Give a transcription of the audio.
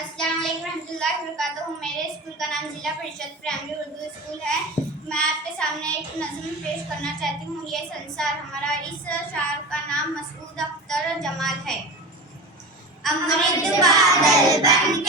अस्सलाम वालेकुम रहमतुल्लाहि व बरकातहू। मेरे स्कूल का नाम जिला परिषद प्राइमरी उर्दू स्कूल है। मैं आपके सामने एक नज़्म पेश करना चाहती हूँ, ये संसार हमारा। इस शायर का नाम मसूद अख्तर जमाल है। अमृत बादल बन